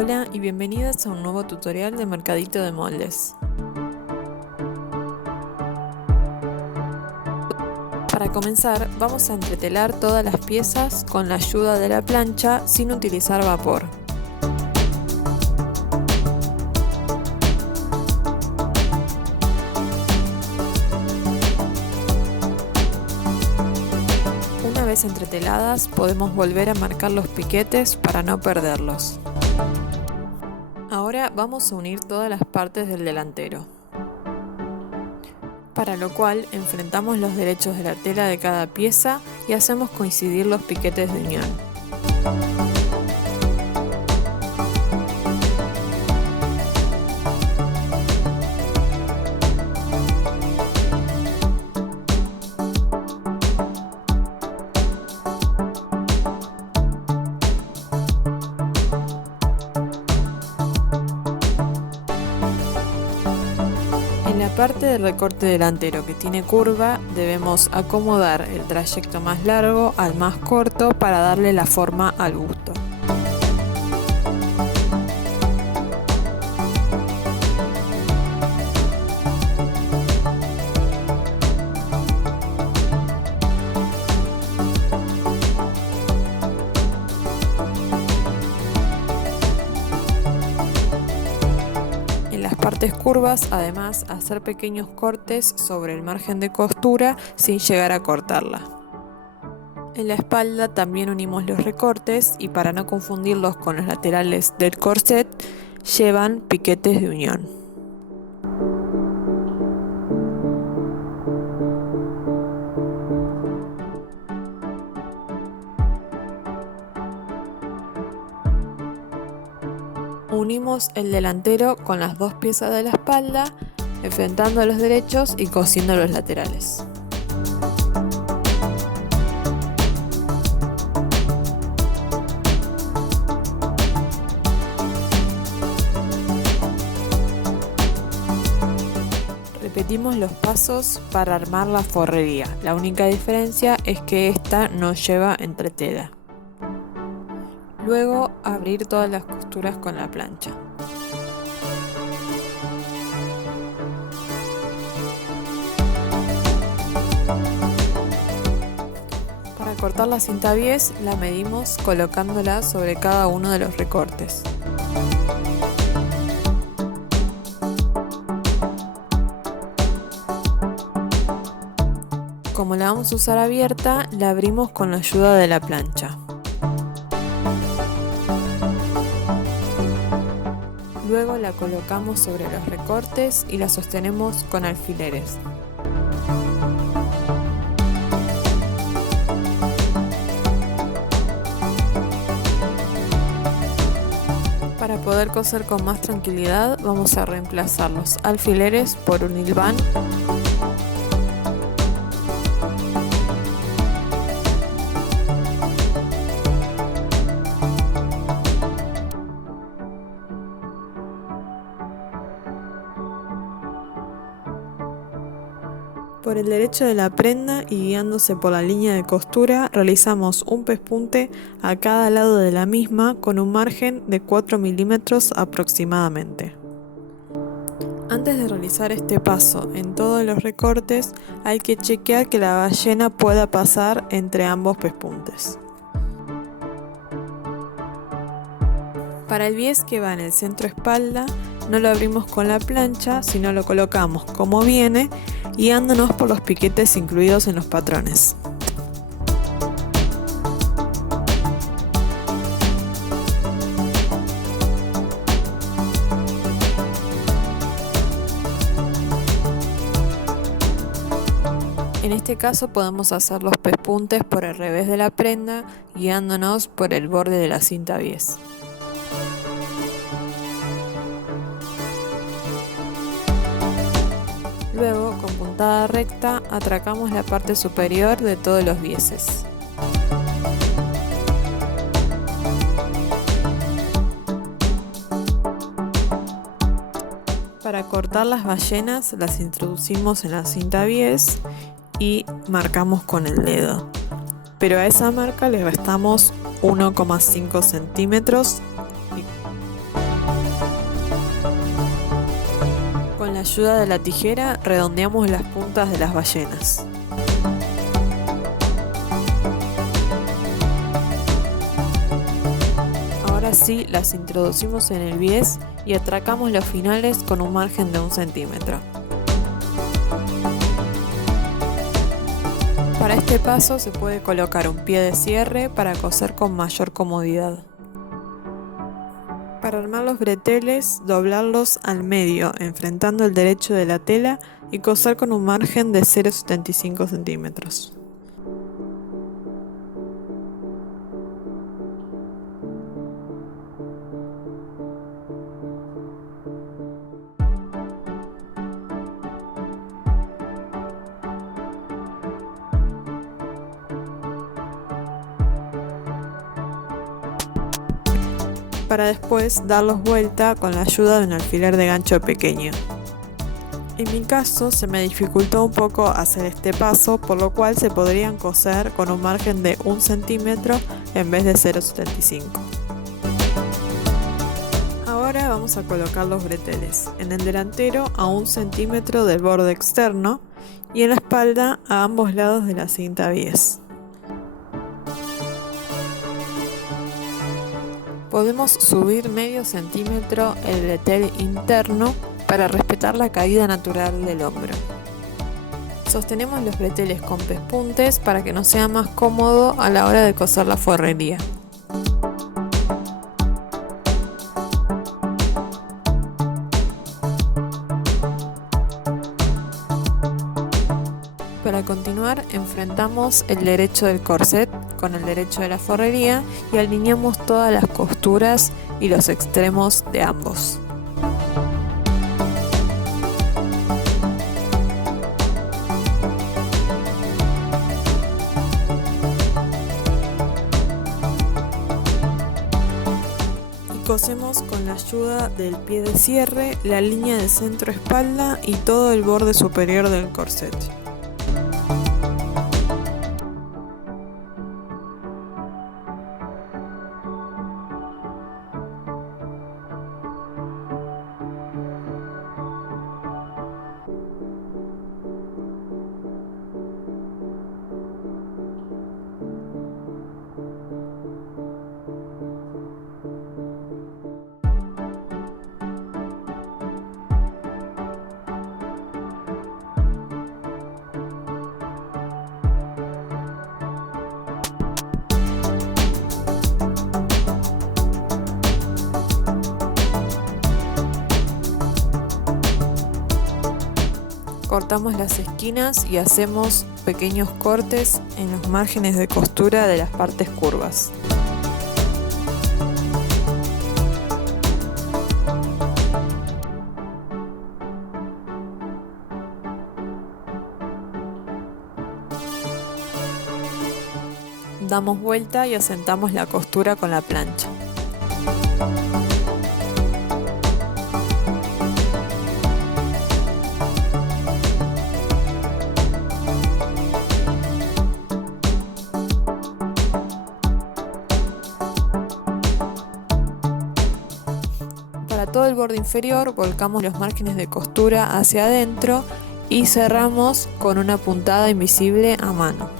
Hola y bienvenidas a un nuevo tutorial de Mercadito de Moldes. Para comenzar, vamos a entretelar todas las piezas con la ayuda de la plancha sin utilizar vapor. Una vez entreteladas, podemos volver a marcar los piquetes para no perderlos. Ahora vamos a unir todas las partes del delantero, para lo cual enfrentamos los derechos de la tela de cada pieza y hacemos coincidir los piquetes de unión. En la parte del recorte delantero que tiene curva, debemos acomodar el trayecto más largo al más corto para darle la forma al busto. En las partes curvas, además, hacer pequeños cortes sobre el margen de costura sin llegar a cortarla. En la espalda también unimos los recortes y para no confundirlos con los laterales del corset, llevan piquetes de unión. Unimos el delantero con las dos piezas de la espalda, enfrentando los derechos y cosiendo los laterales. Repetimos los pasos para armar la forrería. La única diferencia es que esta no lleva entretela. Luego, abrir todas las costuras con la plancha. Para cortar la cinta bies, la medimos colocándola sobre cada uno de los recortes. Como la vamos a usar abierta, la abrimos con la ayuda de la plancha. Luego la colocamos sobre los recortes y la sostenemos con alfileres. Para poder coser con más tranquilidad, vamos a reemplazar los alfileres por un hilván. Por el derecho de la prenda y guiándose por la línea de costura, realizamos un pespunte a cada lado de la misma con un margen de 4 milímetros aproximadamente. Antes de realizar este paso en todos los recortes, hay que chequear que la ballena pueda pasar entre ambos pespuntes. Para el bies que va en el centro espalda, no lo abrimos con la plancha, sino lo colocamos como viene, guiándonos por los piquetes incluidos en los patrones. En este caso podemos hacer los pespuntes por el revés de la prenda, guiándonos por el borde de la cinta bies. Luego, con puntada recta, atracamos la parte superior de todos los bieses. Para cortar las ballenas, las introducimos en la cinta bies y marcamos con el dedo. Pero a esa marca le restamos 1,5 centímetros ayuda de la tijera redondeamos las puntas de las ballenas. Ahora sí las introducimos en el bies y atracamos los finales con un margen de 1 centímetro. Para este paso se puede colocar un pie de cierre para coser con mayor comodidad. Para armar los breteles, doblarlos al medio, enfrentando el derecho de la tela y coser con un margen de 0,75 centímetros. Para después darlos vuelta con la ayuda de un alfiler de gancho pequeño. En mi caso se me dificultó un poco hacer este paso, por lo cual se podrían coser con un margen de 1 centímetro en vez de 0,75. Ahora vamos a colocar los breteles, en el delantero a 1 centímetro del borde externo y en la espalda a ambos lados de la cinta bies. Podemos subir medio centímetro el bretel interno para respetar la caída natural del hombro. Sostenemos los breteles con pespuntes para que nos sea más cómodo a la hora de coser la forrería. Para continuar, enfrentamos el derecho del corset con el derecho de la forrería y alineamos todas las costuras y los extremos de ambos. Y cosemos con la ayuda del pie de cierre la línea de centro-espalda y todo el borde superior del corset. Cortamos las esquinas y hacemos pequeños cortes en los márgenes de costura de las partes curvas. Damos vuelta y asentamos la costura con la plancha. Para todo el borde inferior volcamos los márgenes de costura hacia adentro y cerramos con una puntada invisible a mano.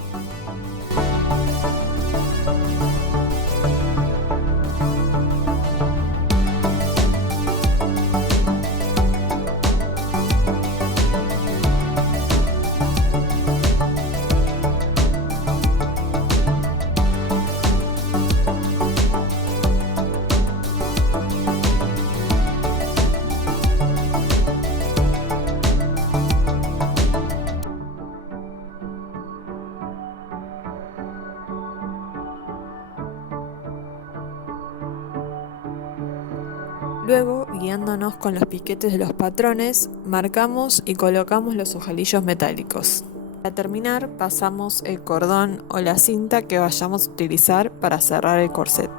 Luego, guiándonos con los piquetes de los patrones, marcamos y colocamos los ojalillos metálicos. Para terminar, pasamos el cordón o la cinta que vayamos a utilizar para cerrar el corset.